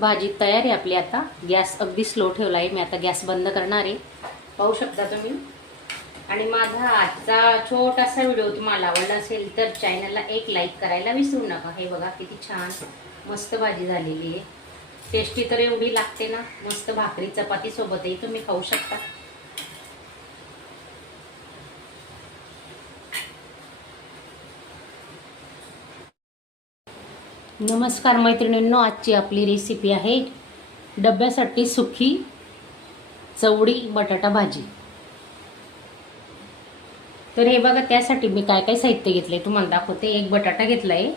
भाजी तयार आहे आपली। आता गॅस अगदी स्लो ठेवला आहे मी। आता गॅस बंद करणार आहे, पाहू शकता तुम्ही। आणि माझा आजचा छोटासा व्हिडिओ तुम्हाला आवडला असेल तर चॅनलला एक लाईक करायला विसरू नका। हे बघा किती छान मस्त भाजी झालेली आहे। टेस्टी तर एवढी लागते ना, मस्त भाकरी चपाती सोबतही तुम्ही खाऊ शकता। नमस्कार मैत्रिणींनो, आजची आपली रेसिपी आहे डब्यासाठी सुकी चवडी बटाटा भाजी। तर हे बघा, त्यासाठी मी काय काय साहित्य घेतले तुम्हाला दाखवते। एक बटाटा घेतलाय,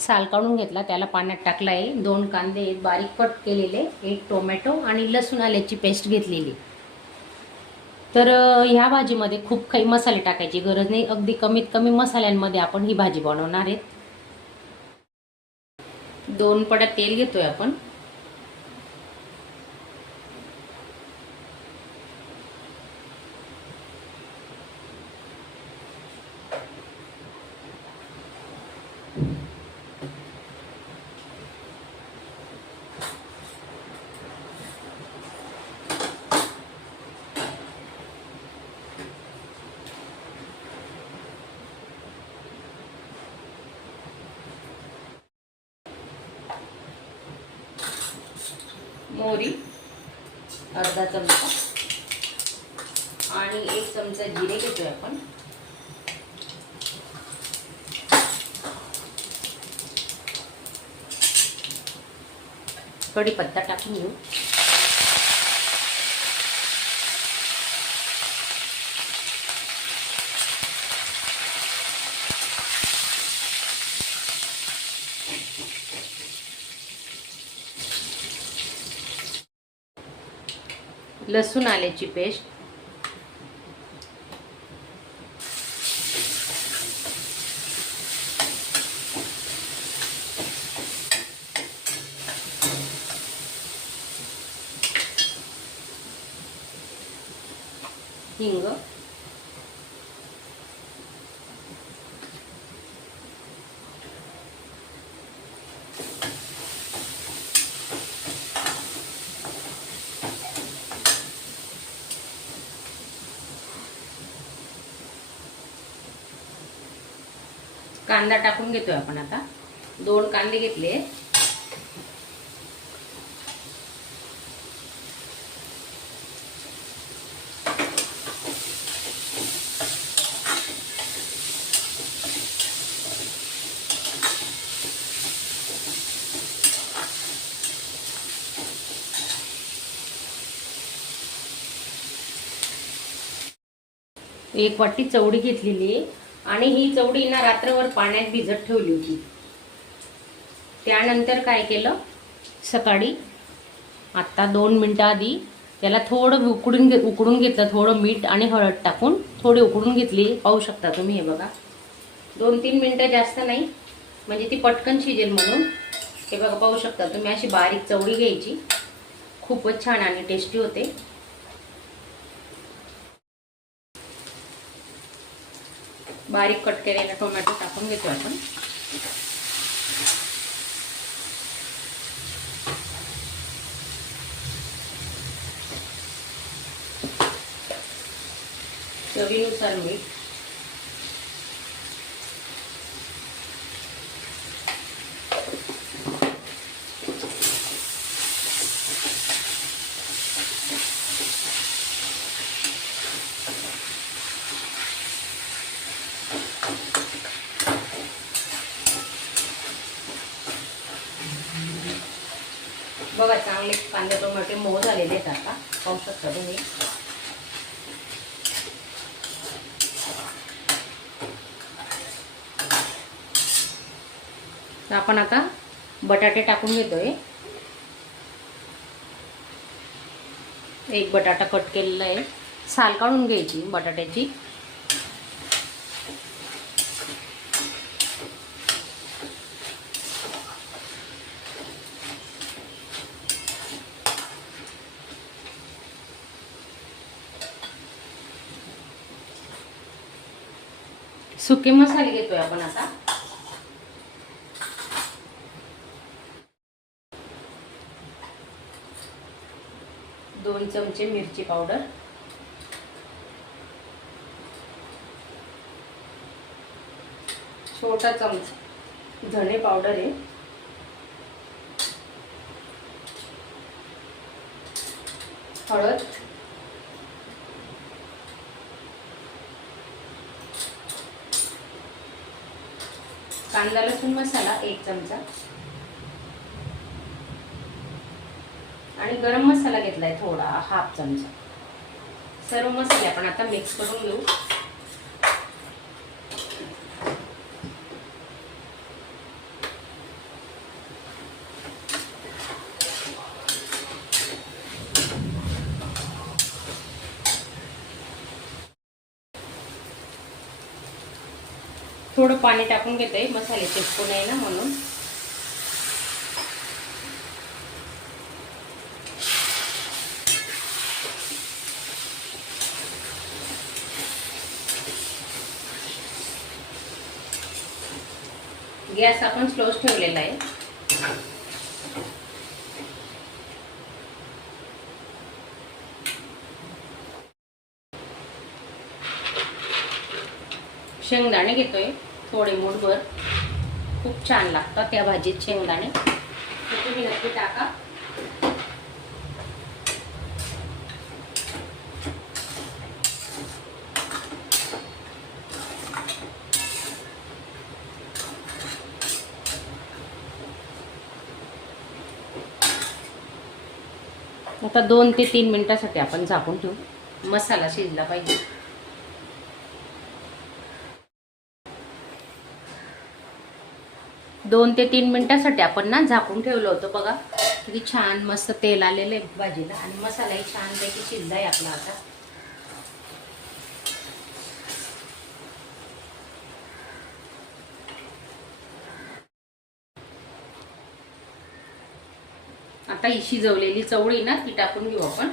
साल काढून घेतला, त्याला पाण्यात टाकलाय। 2 कांदे बारीक कट केलेले, एक टोमॅटो आणि लसूण आल्याची पेस्ट घेतलेली। तर ह्या भाजीमध्ये खूप काही मसाले टाकायची गरज नाही, अगदी कमीत कमी मसाल्यांमध्ये आपण ही भाजी बनवणार आहे। 2 पड्या तेल घेतोय आपण। मोहरी अर्धा चमचा आणि 1 चमचा जिरे घेतोय आपण। कढीपत्ता टाकून घेऊ। लसूण आल्याची पेस्ट, हिंग, कांदा टाकून घेतोय आपण। आता 2 कांदे घेतले। एक वाटी चवडी घेतलेली आहे आणि ही चवडी ना रात्रभर पाण्यात भिजत ठेवली होती। त्यानंतर काय केलं, सकाळी आता 2 मिनिटं आधी त्याला थोडं उकडून घेतलं। थोडं मीठ आणि हळद टाकून थोडी उकडून घेतली, पाहू शकता तुम्ही। हे बघा 2-3 मिनिटं, जास्त नाही, म्हणजे ती पटकन शिजेल म्हणून। हे बघा पाहू शकता तुम्ही, अशी बारीक चवडी घ्यायची, खूपच छान आणि टेस्टी होते। बारीक कट केलेला टोमॅटो टाकून घेतो आपण। चवीनुसार मीठ, बघा चांगले कांदे टोमॅटो मऊ झालेले आहेत। आता पाहू शकता तुम्ही। आपण आता बटाटे टाकून घेतोय। एक बटाटा कट केलेला आहे, साल काढून घ्यायची बटाट्याची। सुके मसाले घेतोय आपण आता। 2 चमचे मिरची पावडर, छोटा चमचा धणे पावडर आहे, हळद, कांदा लसूण मसाला 1 चमचा आणि गरम मसाला घेतलाय थोडा 1/2 चमचा. सर्व मसाले आपण आता मिक्स करून घेऊ. थोडं पाणी टाकून घेते, मसाले चिपकू नये ना म्हणून. गॅस आपण स्लोच ठेवलेला आहे. शेंगदाणे घेतोय थोडे मूठभर, खूप छान लागतात त्या भाजीत शेंगदाणे, तुम्ही नक्की टाका. आता 2 ते 3 मिनिटासाठी आपण झाकून ठेवू, मसाला शिजला पाहिजे. 2 ते 3 मिनिटासाठी आपण ना झाकून ठेवलं होतं. बघा किती छान मस्त तेल आलेलं आहे भाजीला आणि मसालाही छानपैकी शिजलाय आपला. आता ही शिजवलेली चवळी ना ती टाकून घेऊ आपण.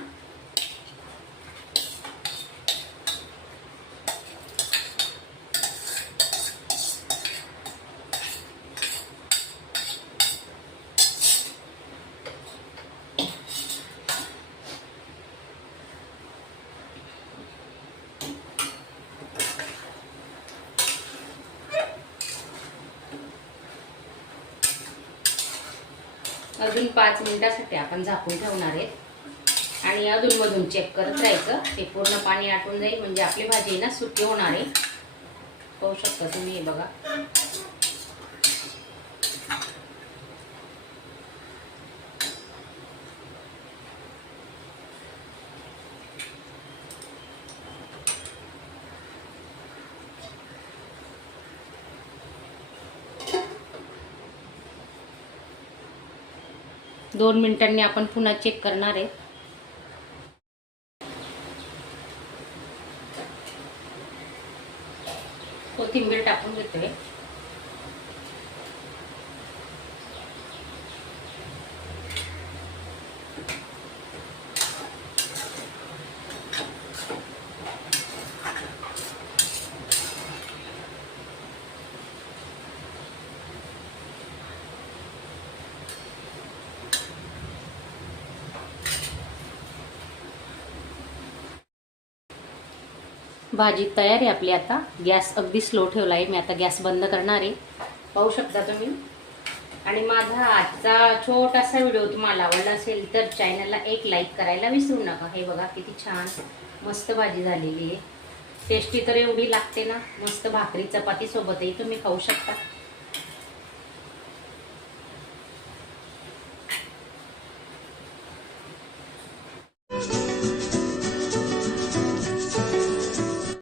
अजून 5 मिनिटासाठी आपण झाकून ठेवणार आहे आणि अधूनमधून चेक करत राहायचं. ते पूर्ण पाणी आटून जाईल म्हणजे आपली भाजी ना सुकी होणार आहे. पाहू शकता तुम्ही, हे बघा. दोन मिनिटांनी आपण पुन्हा चेक करणार आहे. कोथिंबीर टाकून घेतोय. भाजी तयार आहे आपली. आता गॅस अगदी स्लो ठेवला आहे मी. आता गॅस बंद करणार आहे. पाहू शकता तुम्ही. आणि माझा आजचा छोटासा व्हिडिओ तुम्हाला आवडला असेल तर चॅनलला एक लाईक करायला विसरू नका. हे बघा किती छान मस्त भाजी झालेली आहे. टेस्टी तर एवढी लागते ना, मस्त भाकरी चपाती सोबतही तुम्ही खाऊ शकता.